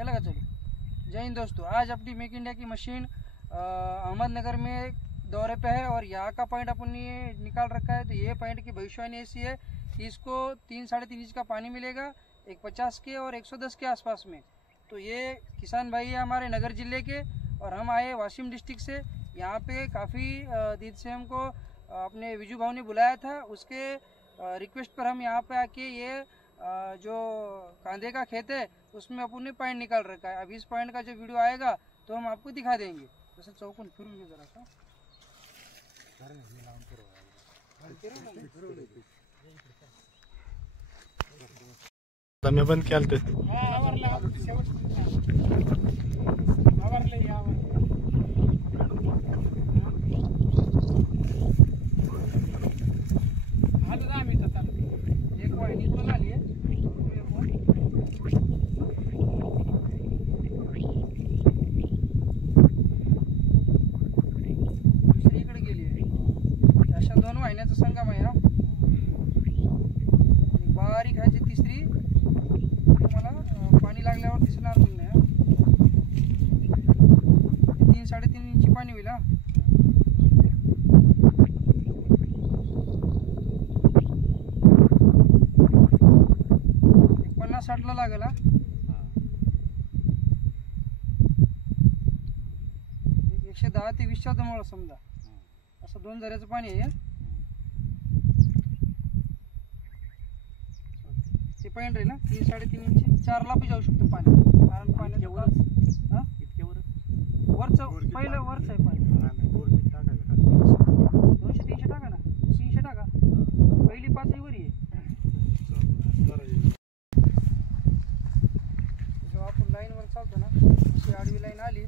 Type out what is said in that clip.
चलेगा। चलो, जय हिंद दोस्तों। आज अपनी मेक इंडिया की मशीन अहमदनगर में दौरे पे है और यहाँ का पॉइंट अपन ने निकाल रखा है। तो ये पॉइंट की भविष्यवाणी ऐसी है कि इसको 3-3.5 इंच का पानी मिलेगा, एक 50 के और 110 के आसपास में। तो ये किसान भाई है हमारे नगर जिले के और हम आए वाशिम डिस्ट्रिक्ट से। यहाँ पे काफ़ी दिन से हमको अपने विजू भाव ने बुलाया था, उसके रिक्वेस्ट पर हम यहाँ पे आके ये जो कांदे का खेत है उसमें अपन ने पॉइंट निकाल रखा है। अब इस पॉइंट का जो वीडियो आएगा तो हम आपको दिखा देंगे। जैसे चौकुन फिर जरा सा मी बंद केलं दुसरीकडे गेली आहे। अशा 2 वाहिन्याचा संगम आहे हा। बारीक ह्याची तिसरी तुम्हाला पाणी लागल्यावर दिसणार नाही। 3-3.5 इंची पाणी होईल हा। 50-60 ला लागेल हा। 110 ते 20च्या जवळ समजा असं 2 झऱ्याचं पाणी आहे। ते पॉइंट राहील ना 3-3.5 इंची 4 ला पण जाऊ शकतो पाणी, कारण पाण्याचं वरचं पहिलं वरचं आहे पाणी। 200-300 टाका ना, 300 टाका, पहिली पातळी वरी आहे। जेव्हा आपण लाईनवर चालतो ना, अशी आडवी लाईन आली